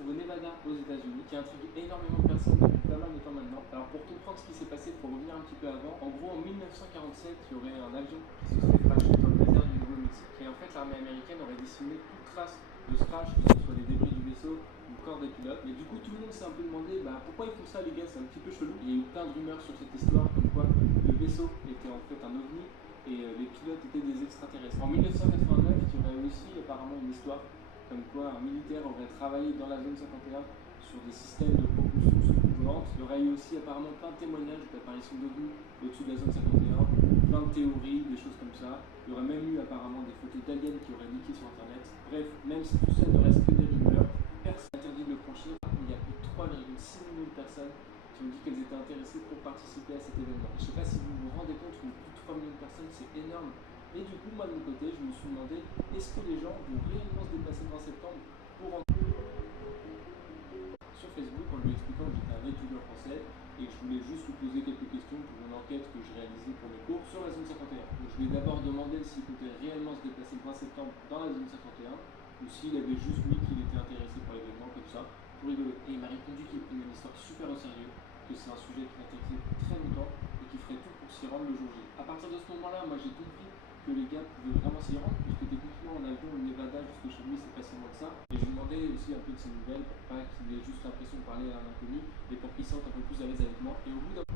trouve au Nevada aux États-Unis, qui intrigue énormément de personnes depuis pas mal de temps maintenant. Alors pour comprendre ce qui s'est passé, pour revenir un petit peu avant, en gros en 1947, il y aurait un avion qui se serait crashé dans le désert du Nouveau-Mexique, et en fait l'armée américaine aurait dissimulé toute trace de ce crash, que ce soit les débris du vaisseau ou le corps des pilotes. Mais du coup tout le monde s'est un peu demandé pourquoi ils font ça les gars, c'est un petit peu chelou. Il y a eu plein de rumeurs sur cette histoire, comme quoi le vaisseau était en fait un ovni et les pilotes étaient des extraterrestres. En 1989, il y aurait aussi apparemment une histoire comme quoi un militaire aurait travaillé dans la zone 51 sur des systèmes de propulsion sous-volante. Il y aurait eu aussi apparemment plein de témoignages d'apparitions d'ovnis au-dessus de la zone 51, plein de théories, des choses comme ça. Il y aurait même eu apparemment des photos d'aliens qui auraient leaké sur internet. Bref, même si tout ça ne reste que des rumeurs, personne n'a interdit de le franchir. Il y a plus de 3,6 millions de personnes qui ont dit qu'elles étaient intéressées pour participer à cet événement. Je ne sais pas si vous vous rendez compte, mais plus de 3 millions de personnes, c'est énorme. Et du coup, moi de mon côté, je me suis demandé, est-ce que les gens vont réellement se déplacer le 20 septembre pour en... Sur Facebook, en lui expliquant que j'étais un étudiant français et que je voulais juste lui poser quelques questions pour une enquête que je réalisais pour mes cours sur la zone 51. Donc je lui ai d'abord demandé s'il comptait réellement se déplacer le 20 septembre dans la zone 51 ou s'il avait juste mis qu'il était intéressé par l'événement comme ça, pour rigoler. Et il m'a répondu qu'il prenait l'histoire super au sérieux, que c'est un sujet qui l'intéressait depuis très longtemps et qu'il ferait tout pour s'y rendre le jour J. À partir de ce moment-là, moi j'ai compris que les gars pouvaient vraiment s'y rendre, puisque techniquement en avion, le Nevada jusque chez lui, c'est facilement de ça. Et je lui demandais aussi un peu de ses nouvelles, pour pas qu'il ait juste l'impression de parler à un inconnu, et pour qu'il se sente un peu plus à l'aise avec moi. Et au bout d'un